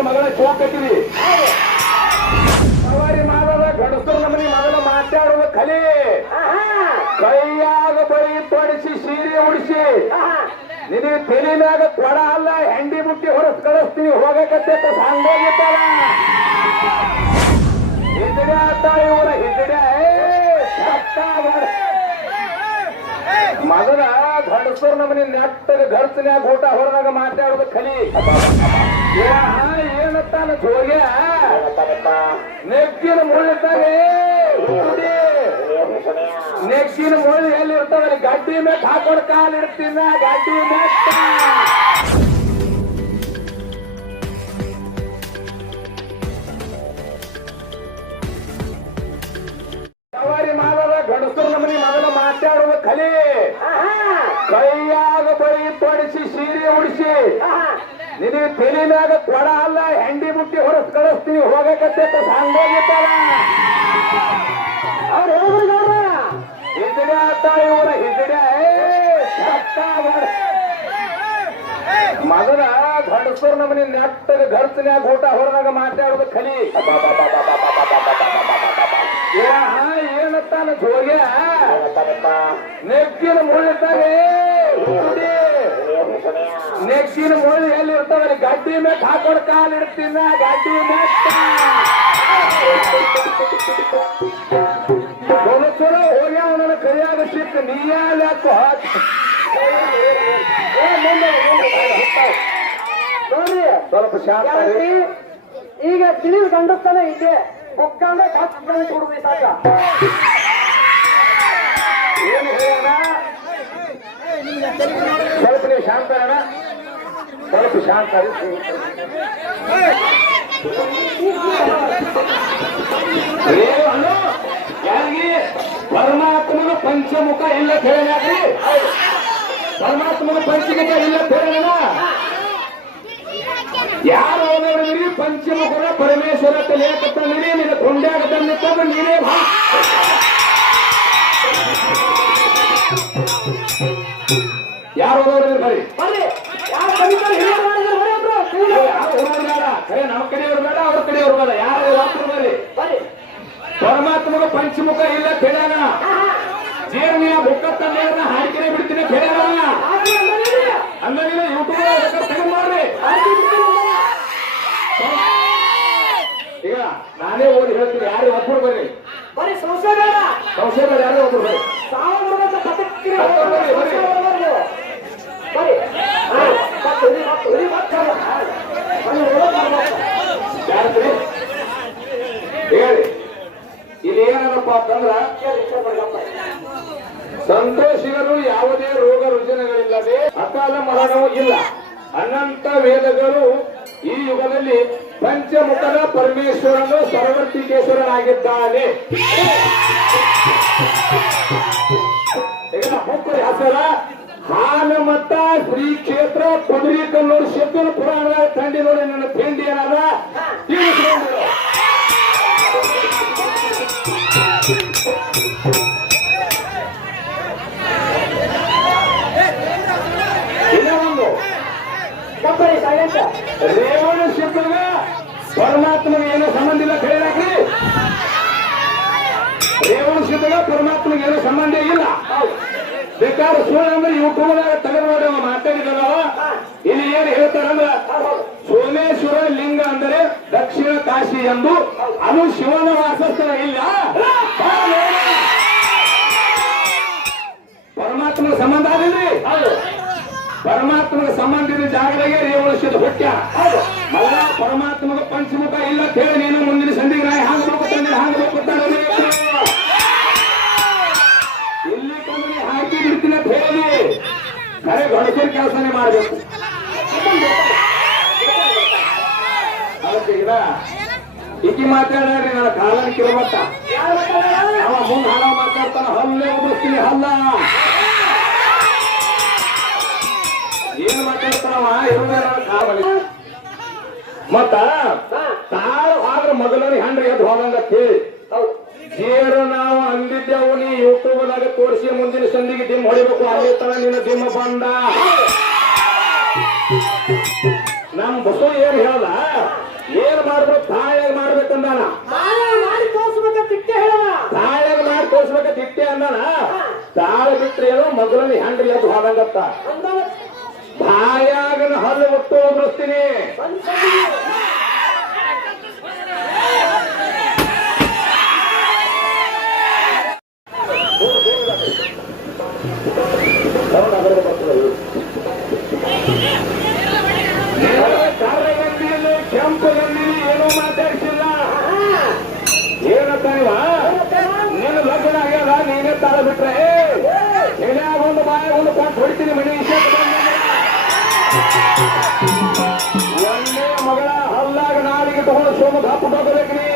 ಸೋದರ ಮಗಳ ಚೌಕಟ್ಟಿವಿ ಸವಾರಿ ಮಾಡೋದ ಗಡಸರ ನಮ್ಮನಿ ಮಗಳ ಮಾತಾಡೋದ ಕಲಿ. ಕೈಯಾಗ ಬಳಿ ತೊಡಿಸಿ, ಸೀರೆ ಉಡಿಸಿ. ನಿನಗೆ ತಲೆ ಮ್ಯಾಗ ಕೊಡ ಅಲ್ಲ, ಹೆಂಡಿ ಮುಟ್ಟಿ ಹೊರಸ್ ಕಳಿಸ್ತೀವಿ ಹೋಗಕತ್ತೆ ಸಾಂಗೋಗಿತ್ತಲ್ಲ ಹಿಜಡೆ ಇವರ ಹಿಜಡೆ ಮಗನ ಗಂಡಸರು ನಮ್ಮನಿ ನೆಟ್ಟಗ ಗರ್ಚನ್ಯಾಗ ಊಟ ಹೊರದಾಗ ಮಾತಾಡೋದು ಕಲಿ. ಇವ ಏನತ್ತಾನ ಜೋಗ್ಯ ನೆಕ್ಕಿನ ಮುಳ್ಳಿದ್ದಾರೆ ನೆಕ್ಕಿನ ಮುಳ್ಳು ಎಲ್ಲಿ ಇರ್ತಾವಲ್ಲಿ ಗಡ್ಡಿ ಮೇಲೆ ಹಾಕೊಂಡು ಕಾಲು ಇಡ್ತೀನ ಗಡ್ಡಿ ಮೆಟ್ಟ ಸವಾರಿ ಮಾಡೋದ ಗಂಡಸರು ನಮ್ಮನಿ ಮೊದಲ ಮಾತಾಡೋದು ಕಲಿ ಕೈಯಾಗ ಬಳಿ ತೊಡಿಸಿ ಸೀರೆ ಉಡಿಸಿ ನಿನಗೆ ತಲೆ ಮ್ಯಾಗ ಕೊಡ ಅಲ್ಲ ಹೆಂಡಿ ಮುಟ್ಟಿ ಹೊರಸ್ ಕಳಿಸ್ತೀವಿ ಹೋಗಕತ್ತೆ ಸಾಂಗೋಗಿತ್ತಲ್ಲ ಅವ್ರು ಹೇಳಿದ್ರು ಹಿಜಡೆ ಅಂತ ಇವರ ಹಿಜಡೆ. ಮಗನ ಗಂಡಸರು ನಮ್ಮನೆ ನೆಟ್ಟಗ ಗರ್ಚನ್ಯಾಗ ಊಟ ಹೊರದಾಗ ಮಾತಾಡೋದು ಕಲಿ. ಏನತ್ತಾನ ಜೋಗ್ಯ ನೆಕ್ಕಿನ ಮುಳ್ಳಿದ್ದಾರೆ ನೆಕ್ಕಿನ ಮುಳ್ಳು ಎಲ್ಲಿ ಇರ್ತಾವಲ್ಲಿ ಗಡ್ಡಿ ಮೇಲೆ ಹಾಕೊಂಡು ಕಾಲು ಇಡ್ತೀನ ಗಡ್ಡಿ ಮೆಟ್ಟ ಚಲೋ ಹೋಗ್ಯಾವ ನನ್ನ ಕೈಯಾಗ ಸಿಕ್ಕ ನೀಯಾಲ ಸ್ವಲ್ಪ ಶಾಂತ ಈಗ ತಿಳಿದು ಗಂಡಸ್ತಾನೆ ಇದೆ ಕುಕ್ಕಂದ್ರೆ ಕಾಸು ಕೊಡುದು ಸಾಕ. ಏನು ಹೇಳೋಣ ಸ್ವಲ್ಪ ನೀವು ಶಾಂತ ಅಣ್ಣ ಸ್ವಲ್ಪ ಶಾಂತ ಇರಿ. ಏ, ಹಲೋ ಯಾರಿಗೆ ಪರಮಾತ್ಮನ ಪಂಚಮುಖ ಇಲ್ಲ ಹೇಳಿ ಪರಮಾತ್ಮನ ಪಂಚಮುಖ ಇಲ್ಲ ಹೇಳ ಯಾರು ಹೋಗಿರಿ ಪಂಚಮುಖರ ಪರಮೇಶ್ವರ ತಲೆಯಕತ್ತಂದಿರಿ ನಿನ್ನ ಕೊಂಡ್ಯಾಗ ತಂದು ತಗೊಂಡು ನೀನೇ ಬಾ ಯಾರು ಹೋಗೋರು ಬರ್ರಿ ಬರ್ರಿ. ಯಾರು ಬರ್ರಿ ಬೇಡ? ಖರೆ ನಮ್ಮ ಕಡೆಯವ್ರು ಬೇಡ ಅವ್ರ ಕಡೆಯವ್ರು ಬೇಡ. ಯಾರು ಬರ್ರಿ ಬರ್ರಿ. ಪರಮಾತ್ಮಗ ಪಂಚಮುಖ ಇಲ್ಲ ಬೇಡಾನ ಜೀರ್ಣಿಯ ಬುಕ್ಕ ತಂದೆಯನ್ನ ಹಾಡಿಕೆನೆ ಬಿಡ್ತೀನಿ ಅಂಗಡಿಯಲ್ಲಿ ಅಂದ್ರೆ ಯೂಟ್ಯೂಬ್ ತೆಗೆದು ಮಾಡ್ರಿ. ಯಾ ಈಗ ನಾನೇ ಓದಿ ಹೇಳ್ತೀನಿ ಯಾರು ಒಬ್ರು ಬರ್ರಿ ಬರೀ ಸಂಶಯ ಬೇಡ ಯಾರು ಒಬ್ರು ಬರ್ರಿ ಸಾವಿರ ಮುರುಗಂತ ಕಥಕ್ಕಿರಿ ಬರ್ರಿ, ಬರ್ರಿ, ಬರ್ರಿ. ಬರ್ರಿ ಹಾ, ಮತ್ತೆ ಹುಲಿ, ಮತ್ತೆ ಹುಲಿ, ಮತ್ತೆ ಹುಲಿ. ಬರ್ರಿ, ಬರ್ರಿ, ಬರ್ರಿ. ಯಾರು ಹೇಳಿ ಇಲ್ಲಿ ಏನಪ್ಪ ಅಂತಂದ್ರ ಕೇಳಿ, ಕೇಳಿ, ಬರ್ರಿ, ಬರ್ರಿ. ಸಂತೋಷಿಗಳು ಯಾವುದೇ ರೋಗ ರುಜಿನಗಳಿಲ್ಲದೆ ಅಕಾಲ ಮರಣವೂ ಇಲ್ಲ. ಅನಂತ ವೇದಗಳು ಈ ಯುಗದಲ್ಲಿ ಪಂಚಮುಖದ ಪರಮೇಶ್ವರನು ಸರವರ್ತಿಕೇಶ್ವರನಾಗಿದ್ದಾನೆ. ಹುಕ್ಕುರಿ ಹಸರ ಶ್ರೀ ಕ್ಷೇತ್ರ ಪದರಿ ಕಲ್ಲೂರು ಶಕ್ತಿ ಪುರಾಣ ತಂಡಿ ನೋಡಿ ನನ್ನ ರೇವಣ ಶಬ್ದಗ ಪರಮಾತ್ಮನಿಗೆ ಏನೋ ಸಂಬಂಧ ಇಲ್ಲ ಹೇಳಿದ್ರಿ ರೇವಣ ಶಬ್ದಗ ಪರಮಾತ್ಮನಿಗೆ ಏನೋ ಸಂಬಂಧ ಇಲ್ಲ. ಬೇಕಾದ್ರೆ ಸುಳ್ಳು ಅಂದ್ರೆ ಯೂಟ್ಯೂಬ್ ತೆಗೆದು ನೋಡಿ ಅವ ಮಾತಾಡಿದಲ್ಲ. ಇಲ್ಲಿ ಏನು ಹೇಳ್ತಾರಂದ್ರ ಸೋಮೇಶ್ವರ ಲಿಂಗ ಅಂದರೆ ದಕ್ಷಿಣ ಕಾಶಿ ಎಂದು. ಅದು ಶಿವನ ವಾಸಸ್ಥಳ ಇಲ್ಲ. ಪರಮಾತ್ಮನ ಸಂಬಂಧ ಆಗಿಲ್ರಿ ಪರಮಾತ್ಮನ ಸಂಬಂಧಿತ ಜಾಗದಾಗೆ ರೇವಣಿಸಿದ ಹುಟ್ಟ ಅಲ್ಲ, ಪರಮಾತ್ಮಗ ಪಂಚಮುಖ ಇಲ್ಲ ಕೇಳಿ ನೀನು ಮುಂದಿನ ಸಂಧಿಗೆ ಹಾಂಗ್ ಹೋಗ್ತಾನೆ ಹಾಂಗ ಹೋಗ್ತಾನೆ ಇಲ್ಲಿ ಕಮ್ಮಿ ಹಾಕಿ ಬಿಡ್ತೀನಿ ಅಂತ ಹೇಳಿ ಕರೆ ಗಣಸರ ಕೆಲಸನೇ ಮಾಡಬೇಕು. ಈಕಿ ಮಾತಾಡ್ರಿ ನನ್ನ ಕಾಲನ ಕಿರುಮಟ್ಟ? ಅವ ಮುಂದೆ ಹಾಳ ಮಾತಾಡ್ತಾನ, ಹಲ್ಲೇ ಉಗಿಸ್ತೀನಿ ಹಲ್ಲ. ಏನ್ ಮಾತಾಡ್ತಾನವ ಕಾಲಲ್ಲಿ ಮತ್ತ ತಾಳು ಆದ್ರ ಮೊದಲನೇ ಹಂಡ್ರಿ ಎದ್ದು ಹೋಗಂಗತ್ತಿ. ಜೇರು ನಾವು ಅಂದಿದ್ದೆವು ನೀ ಯೂಟ್ಯೂಬ್ ದಾಗ ತೋರಿಸಿ ಮುಂದಿನ ಸಂದಿಗೆ ದಿಮ್ಮ ಹೊಡಿಬೇಕು ಅಲ್ಲಿ ತರ ನಿನ್ನ ದಿಮ್ಮ ಬಂದ. ನಮ್ ಬಸವ ಏನ್ ಹೇಳಲ್ಲ ಏನ್ ಮಾಡ್ಬೇಕು ತಾಳ್ಯಾಗ ಮಾಡ್ಬೇಕಂದಾನ ಮಾಯ ಮಾಡಿ ತೋರ್ಸ್ಬೇಕಂತ ಇಟ್ಟೆ ತಿಟ್ಟೆ ಅಂದಾನ ತಾಳ ಬಿಟ್ರೆ ಏನೋ ಮಗಳನ್ನ ಹೆಂಡ್ರಿ ಎದ್ದು ಹೋದಂಗತ್ತ ಬಾಯಾಗನ ಹಲ್ಲು ಒಟ್ಟು ಬರ್ತೀನಿ ಬಂದ್ ಒಂದೇ ಮಗಳ ಹಲ್ಲಾಗ ನಾಲಿಗೆ ತಗೊಂಡು ಸೋಮ ಗಪ್ಪ ಹೋಗಬೇಕ್ರಿ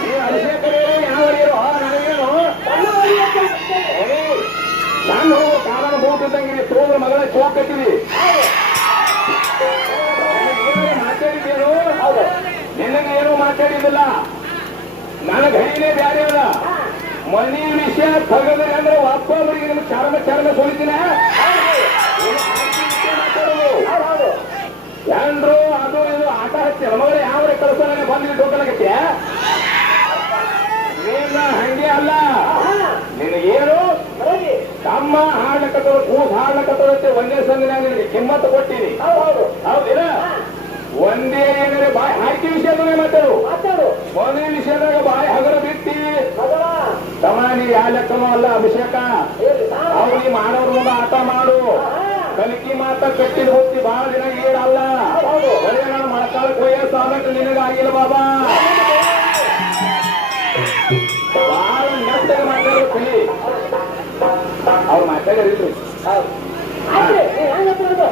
ನೀ ಅಭಿಷೇಕ ಯಾವ ನೀರು ನನಗೇನು? ಸಣ್ಣ ಹೊಡಿಯಕ್ಕೆ ಬಿಟ್ಟೆ. ಏ, ಸಣ್ಣ ಹೋಗು ಕಾಲನ ಬೋಟ್ ಇದ್ದಂಗೆ ತೋದ್ರ ಮಗಳ ಚೋಕ್ ಕಟ್ಟಿವಿ ಮಾತಾಡಿದ್ದೇನು ನಿನಗೆ ಏನು ಮಾತಾಡಿದಿಲ್ಲ ನನಗೆ ಹೈನೇ ಬ್ಯಾರೆ ಅದ ಮನಿ ವಿಷಯ ತಗದ್ರಿ ಅಂದ್ರೆ ಒಬ್ಬೊಬ್ಬರಿಗೆ ನಿಮ್ಗೆ ಚರ್ಮ ಚರ್ಮ ಸುಳಿತೀನ ಹೌದು ಹೌದು ಎಂದ್ರು ಅದು ಇದು ಆಟ ಹಚ್ಚಿ ನಮಗಡೆ ಯಾವ ಕಳ್ಸೋಣ ಬಂದು ಹೋಗಲಾಗತ್ತೆ ನೀನ ಹಂಗೆ ಅಲ್ಲ. ನಿನಗೇನು. ತಮ್ಮ ಹಾಡ್ಲಕತ್ತದ ಕೂಸ್ ಹಾಡ್ಲಕತ್ತದತ್ತೆ ಒಂದೇ ಸಂದಿನಾಗ ನಿನಗೆ ಕಿಮ್ಮತ್ ಕೊಟ್ಟಿನಿ. ಹೌದು ಹೌದು. ಹೌದಿಲ್ಲ? ಒಂದೇ ಏನಾರೆ ಬಾಯಿ ಹಾಕಿ ವಿಷಯದನ್ನೇ ಮಾತಾಡು. ಒಂದೇ ವಿಷಯದಾಗ ಬಾಯಿ ಹಗರ ಬಿಟ್ಟಿ ಮಗವ ತಮ್ಮ ನೀ ಯಾವ ಲೆಕ್ಕನೂ ಅಲ್ಲ ಅಭಿಷೇಕ. ಹೇಳಿ ಹಾ, ಅವ್ರು ನೀ ಮಾಡೋರ್ ಮುಂದೆ ಆಟ ಮಾಡು. ಕಲಿಕಿ ಮಾತ ಕೆಟ್ಟಿದ್ ಹೋಗ್ತಿ ಬಹಳ ದಿನ ಏಳಲ್ಲ. ಬರೀ ನಾನು ಮಳೆಕಾಲಕ್ಕೆ ಹೋಯ ಆದಕ್ಕೆ ನಿನಗಾಗಿಲ್ಲ ಬಾಬಾ. ಬಹಳ ನೆಟ್ಟಗೆ ಮಾತಾಡೋ ಕಲಿ. ಅವ್ರು ಮಾತಾಡಿದ್ರು ನೀವ್ ಮಾತಾಡೋದು?